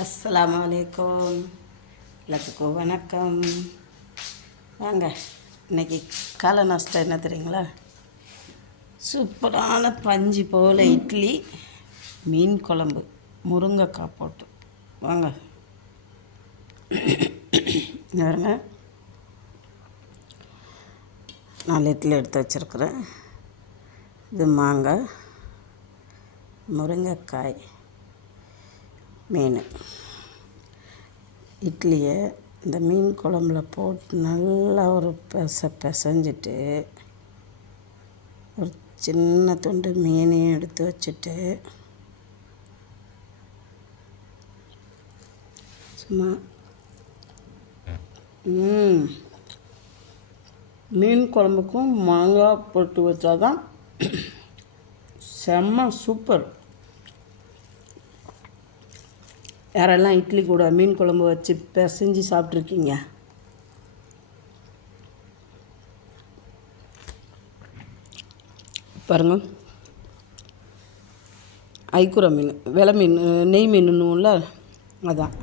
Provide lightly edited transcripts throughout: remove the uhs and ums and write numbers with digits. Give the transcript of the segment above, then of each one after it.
அஸ்ஸலாமு அலைக்கும். எல்லாத்துக்கும் வணக்கம். வாங்க, இன்றைக்கி காலை நாஸ்டா என்ன தெரியுங்களா? சூப்பரான பஞ்சு போல் இட்லி, மீன் குழம்பு, முருங்கைக்காய் போட்டு. வாங்க பாருங்க, 4 இட்லி எடுத்து வச்சுருக்குறேன். இது மாங்காய், முருங்கைக்காய், மீன். இட்லியை இந்த மீன் குழம்புல போட்டு நல்லா ஒரு பிசைஞ்சிட்டு ஒரு சின்ன துண்டு மீனையும் எடுத்து வச்சுட்டு சும்மா மீன் குழம்புக்கும் மாங்காய் போட்டு வச்சாதான் செம்ம சூப்பர். யாரெல்லாம் இட்லி கூட மீன் குழம்பு வச்சு பிசைஞ்சு சாப்பிட்ருக்கீங்க? பாருங்கள், ஐக்குறை மீன், வெலை மீன், நெய் மீனுன்னுல அதான்.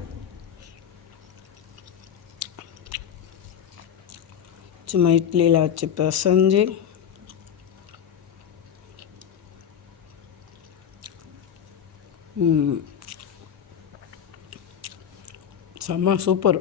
சும்மா இட்லியில் வச்சு பிசைஞ்சு செம்ம சூப்பர்.